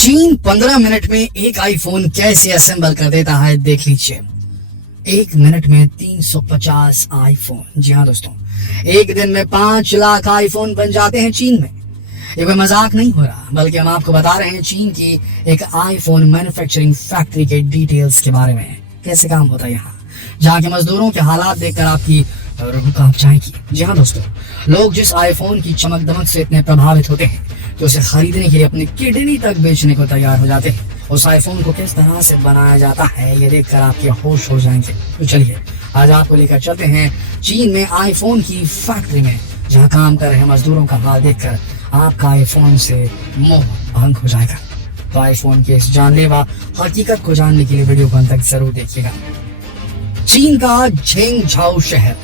चीन 15 मिनट में एक आईफोन कैसे असेंबल कर देता है देख लीजिए। एक मिनट में 350 आईफोन। जी हाँ दोस्तों, एक दिन में 5 लाख आईफोन बन जाते हैं चीन में। ये कोई मजाक नहीं हो रहा, बल्कि हम आपको बता रहे हैं चीन की एक आईफोन मैन्युफैक्चरिंग फैक्ट्री के डिटेल्स के बारे में, कैसे काम होता है यहाँ, जहाँ के मजदूरों के हालात देखकर आपकी रूह कांप जाएगी। जी हाँ दोस्तों, लोग जिस आईफोन की चमक दमक से इतने प्रभावित होते हैं कि उसे खरीदने के लिए अपनी किडनी तक बेचने को तैयार हो जाते हैं। उस आईफोन को किस तरह से बनाया जाता है ये देखकर आपके होश हो जाएंगे। तो चलिए आज आपको लेकर चलते हैं चीन में आईफोन की फैक्ट्री में, जहाँ काम कर रहे मजदूरों का हाल देखकर आपका आईफोन से मोह भंग हो जाएगा। तो आईफोन के इस जानलेवा हकीकत को जानने के लिए वीडियो को अंत तक जरूर देखिएगा। चीन का झेंगझाओ शहर,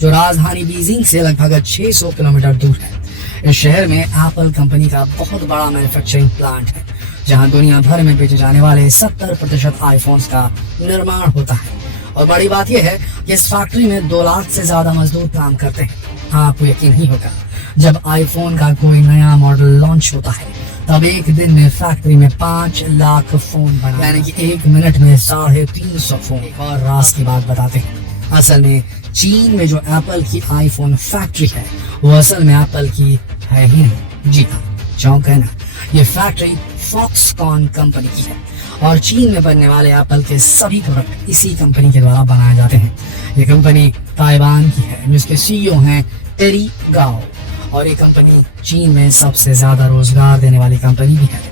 जो राजधानी बीजिंग से लगभग 600 किलोमीटर दूर है। इस शहर में एप्पल कंपनी का बहुत बड़ा मैन्युफैक्चरिंग प्लांट है, जहां दुनिया भर में बेचे जाने वाले 70% आईफोन्स का निर्माण होता है। और बड़ी बात यह है कि इस फैक्ट्री में 2 लाख से ज्यादा मजदूर काम करते हैं। आपको यकीन नहीं होगा, जब आईफोन का कोई नया मॉडल लॉन्च होता है तब एक दिन में फैक्ट्री में 5 लाख फोन बना, यानी कि एक मिनट में 350 फोन। एक और राज की बात बताते हैं, असल में चीन में जो एप्पल की आईफोन फैक्ट्री है वो असल में एप्पल की है ही नहीं। जी हाँ, चौंक है ना, ये फैक्ट्री फॉक्सकॉन कंपनी की है और चीन में बनने वाले एप्पल के सभी प्रोडक्ट इसी कंपनी के द्वारा बनाए जाते हैं। ये कंपनी ताइवान की है, जिसके सीईओ हैं टेरी गाओ, और ये कंपनी चीन में सबसे ज्यादा रोजगार देने वाली कंपनी भी है।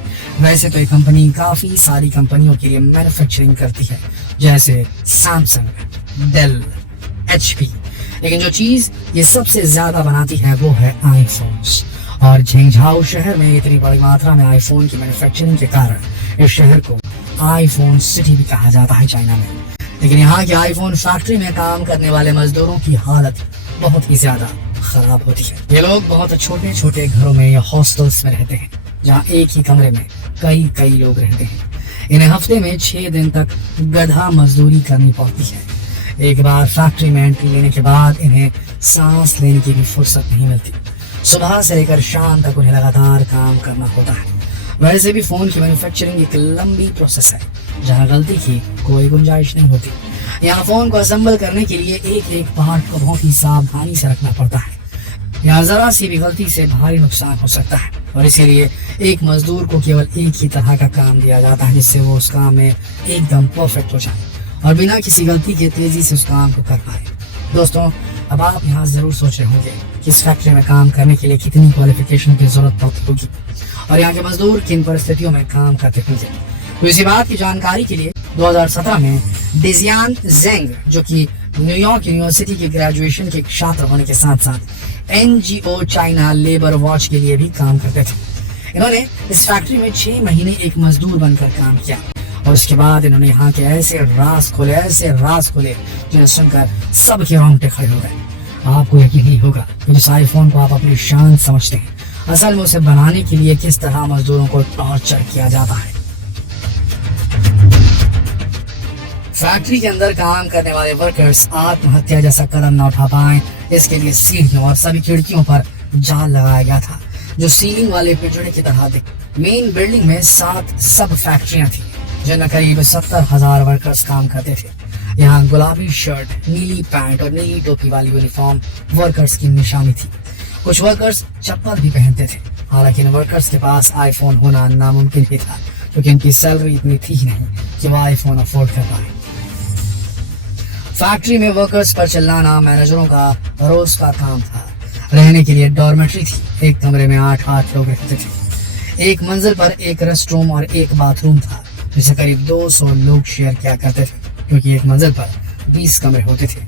वैसे तो ये कंपनी काफी सारी कंपनियों के लिए मैन्युफैक्चरिंग करती है, जैसे सैमसंग, डेल, HP, लेकिन जो चीज ये सबसे ज्यादा बनाती है वो है आईफोन्स। और झेंगझाओ शहर में इतनी बड़ी मात्रा में आईफोन की मैन्युफैक्चरिंग के कारण इस शहर को आईफोन सिटी भी कहा जाता है चाइना में। लेकिन यहाँ के आईफोन फैक्ट्री में काम करने वाले मजदूरों की हालत बहुत ही ज्यादा खराब होती है। ये लोग बहुत छोटे छोटे घरों में या हॉस्टल्स में रहते हैं, जहाँ एक ही कमरे में कई लोग रहते हैं। इन्हें हफ्ते में 6 दिन तक गधा मजदूरी करनी पड़ती है। एक बार फैक्ट्री में एंट्री लेने के बाद इन्हें सांस लेने की भी फुर्सत नहीं मिलती। सुबह से लेकर शाम तक उन्हें लगातार काम करना होता है। वैसे भी फोन की मैन्युफैक्चरिंग एक लंबी प्रोसेस है, जहाँ गलती की कोई गुंजाइश नहीं होती। यहाँ फोन को असेंबल करने के लिए एक एक पार्ट को बहुत ही सावधानी से रखना पड़ता है। यहाँ जरा सी भी गलती से भारी नुकसान हो सकता है, और इसीलिए एक मजदूर को केवल एक ही तरह का काम दिया जाता है, जिससे वो उस काम में एकदम परफेक्ट हो जाए और बिना किसी गलती के तेजी से उस काम को कर पाए। दोस्तों, अब आप यहाँ जरूर सोच रहे होंगे कि इस फैक्ट्री में काम करने के लिए कितनी क्वालिफिकेशन की जरूरत पड़ती होगी और यहाँ के मजदूर किन परिस्थितियों में काम करते होंगे। तो इसी बात की जानकारी के लिए 2017 में डिजियान जेंग, जो कि न्यूयॉर्क यूनिवर्सिटी के ग्रेजुएशन के छात्र होने के साथ साथ NGO चाइना लेबर वॉच के लिए भी काम करते थे, इन्होंने इस फैक्ट्री में 6 महीने एक मजदूर बनकर काम किया। और उसके बाद इन्होंने यहाँ के ऐसे राज खोले जिन्हें सुनकर सबके रोंगटे खड़े हो गए। आपको यकीन नहीं होगा कि जिस आईफोन को आप अपनी शान समझते हैं, असल में उसे बनाने के लिए किस तरह मजदूरों को टॉर्चर किया जाता है। फैक्ट्री के अंदर काम करने वाले वर्कर्स आत्महत्या जैसा कदम न उठा पाए, इसके लिए सीढ़ियों और सभी खिड़कियों पर जाल लगाया गया था, जो सीलिंग वाले पिंजरे की तरह थे। मेन बिल्डिंग में 7 सब फैक्ट्रियां थी, जिनमें करीब 70,000 वर्कर्स काम करते थे। यहाँ गुलाबी शर्ट, नीली पैंट और नीली टोपी वाली यूनिफॉर्म वर्कर्स की निशानी थी। कुछ वर्कर्स चप्पल भी पहनते थे। हालांकि इन वर्कर्स के पास आईफोन होना नामुमकिन ही था, क्योंकि इनकी सैलरी इतनी थी ही नहीं कि वह आईफोन अफोर्ड कर पाए। फैक्ट्री में वर्कर्स पर चिल्लाना मैनेजरों का रोज का काम था। रहने के लिए डॉर्मेट्री थी, एक कमरे में 8 लोग रहते थे। एक मंजिल पर एक रेस्ट रूम और एक बाथरूम था, जिसे करीब 200 लोग शेयर किया करते थे, क्योंकि एक मंजिल पर 20 कमरे होते थे।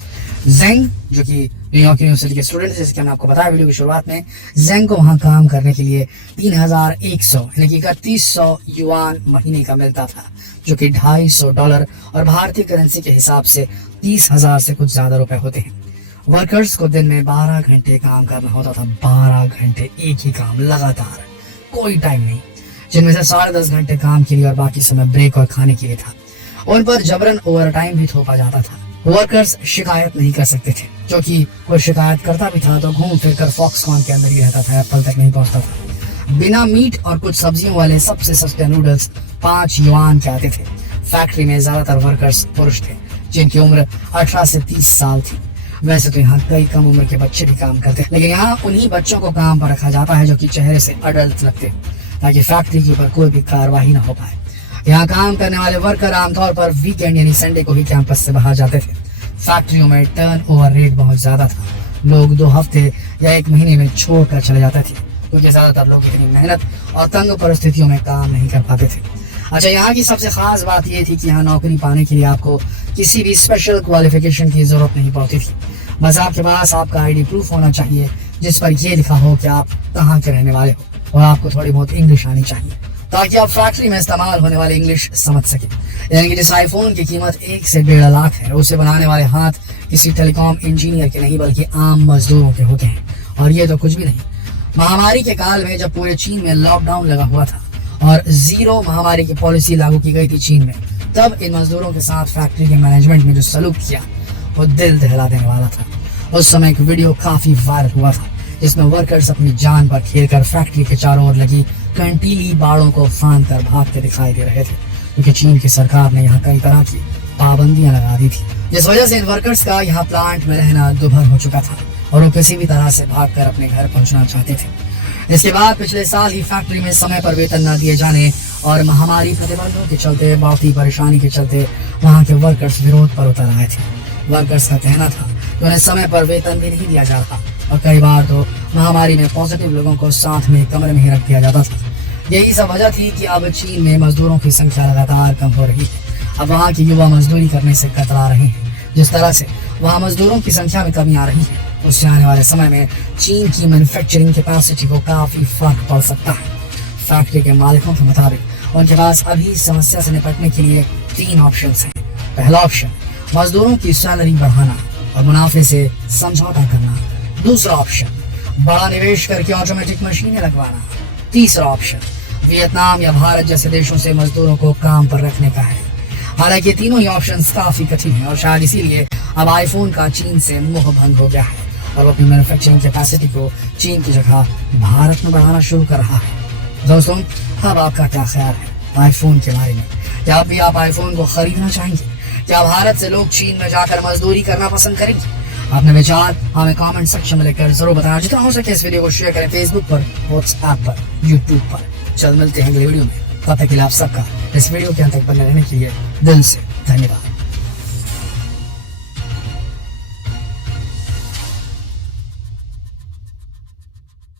जेंग, जो कि न्यूयॉर्क यूनिवर्सिटी के स्टूडेंट थे, जैसे हमने आपको बताया वीडियो की शुरुआत में, जेंग को वहां काम करने के लिए 3100 यानी कि 3100 युआन महीने का मिलता था, जो कि $250 और भारतीय करेंसी के हिसाब से 30,000 से कुछ ज्यादा रुपए होते हैं। वर्कर्स को दिन में 12 घंटे काम करना होता था। 12 घंटे एक ही काम लगातार, कोई टाइम नहीं, जिनमें से 10.5 घंटे काम के लिए और बाकी समय ब्रेक और खाने के लिए था। उन पर जबरन ओवर टाइम भी थोपा जाता था। वर्कर्स शिकायत नहीं कर सकते थे, क्योंकि कोई शिकायत करता भी था तो घूम फिर कर फॉक्सकॉन के अंदर ही रहता था, एप्पल तक नहीं पहुंचता था। बिना मीट और कुछ सब्जियों वाले सबसे सस्ते नूडल्स 5 युआन के आते थे। फैक्ट्री में ज्यादातर वर्कर्स पुरुष थे जिनकी उम्र 18 से 30 साल थी। वैसे तो यहाँ कई कम उम्र के बच्चे भी काम करते हैं, लेकिन यहाँ उन्हीं बच्चों को काम पर रखा जाता है जो कि चेहरे से अडल्ट लगते, ताकि फैक्ट्री के ऊपर कोई भी कार्रवाई न हो पाए। यहाँ काम करने वाले वर्कर आमतौर पर वीकेंड यानी संडे को ही कैंपस से बाहर जाते थे। फैक्ट्रियों में टर्नओवर रेट बहुत ज्यादा था। लोग 2 हफ्ते या 1 महीने में छोड़कर चले जाते थे, क्योंकि ज्यादातर लोग इतनी मेहनत और तंग परिस्थितियों में काम नहीं कर पाते थे। अच्छा, यहाँ की सबसे खास बात यह थी कि यहाँ नौकरी पाने के लिए आपको किसी भी स्पेशल क्वालिफिकेशन की जरूरत नहीं पड़ती थी। बस आपके पास आपका आईडी प्रूफ होना चाहिए जिस पर यह लिखा हो कि आप कहाँ के रहने वाले हो, और आपको थोड़ी बहुत इंग्लिश आनी चाहिए ताकि आप फैक्ट्री में इस्तेमाल होने वाले इंग्लिश समझ सके। यानी कि जिस आईफोन की कीमत 1 से 1.5 लाख है, उसे बनाने वाले हाथ किसी टेलीकॉम इंजीनियर के नहीं बल्कि आम मजदूरों के होते हैं। और ये तो कुछ भी नहीं, महामारी के काल में जब पूरे चीन में लॉकडाउन लगा हुआ था और 0 महामारी की पॉलिसी लागू की गई थी चीन में, तब इन मजदूरों के साथ फैक्ट्री के मैनेजमेंट ने जो सलूक किया वो दिल दहला देने वाला था। उस समय एक वीडियो काफी वायरल हुआ था जिसमें वर्कर्स अपनी जान पर खेलकर फैक्ट्री के चारों ओर लगी कंटीली बाड़ों को फांद कर भागते दिखाई दे रहे थे, क्योंकि चीन की सरकार ने यहाँ कई तरह की पाबंदियां लगा दी थी, जिस वजह से इन वर्कर्स का यहाँ प्लांट में रहना दुभर हो चुका था और वो किसी भी तरह से भागकर अपने घर पहुंचना चाहते थे। इसके बाद पिछले साल ही फैक्ट्री में समय पर वेतन न दिए जाने और महामारी प्रतिबंधों के चलते बढ़ती परेशानी के चलते वहाँ के वर्कर्स विरोध पर उतर आए थे। वर्कर्स का कहना था कि उन्हें समय पर वेतन भी नहीं दिया जाता और कई बार तो महामारी में पॉजिटिव लोगों को साथ में कमरे में ही रख दिया जाता था। यही सब वजह थी कि अब चीन में मजदूरों की संख्या लगातार कम हो रही है। अब वहाँ के युवा मजदूरी करने से कतरा रहे हैं। जिस तरह से वहाँ मजदूरों की संख्या में कमी आ रही है, उससे आने वाले समय में चीन की मैन्युफैक्चरिंग कैपेसिटी को काफी फर्क पड़ सकता है। फैक्ट्री के मालिकों के मुताबिक उनके पास अभी इस समस्या से निपटने के लिए 3 ऑप्शन हैं। पहला ऑप्शन मजदूरों की सैलरी बढ़ाना और मुनाफे से समझौता करना। दूसरा ऑप्शन बड़ा निवेश करके ऑटोमेटिक मशीनें लगवाना। तीसरा ऑप्शन वियतनाम या भारत जैसे देशों से मजदूरों को काम पर रखने का है। हालांकि तीनों ही ऑप्शंस काफी कठिन हैं और शायद इसीलिए अब आईफोन का चीन से मोह भंग हो गया है और वो अपनी मैन्युफैक्चरिंग कैपेसिटी को चीन की जगह भारत में बढ़ाना शुरू कर रहा है। दोस्तों, अब आपका क्या ख्याल है आईफोन के बारे में? क्या भी आप आईफोन को खरीदना चाहेंगे? क्या भारत से लोग चीन में जाकर मजदूरी करना पसंद करेंगे? अपने विचार हमें कमेंट सेक्शन में लिखकर जरूर बताना। जितना हो सके इस वीडियो को शेयर करें फेसबुक पर, व्हाट्सएप पर, यूट्यूब पर। चल मिलते हैं अगले वीडियो में। तब तक के लिए आप सबका इस वीडियो के अंत तक बने रहने के लिए दिल से धन्यवाद।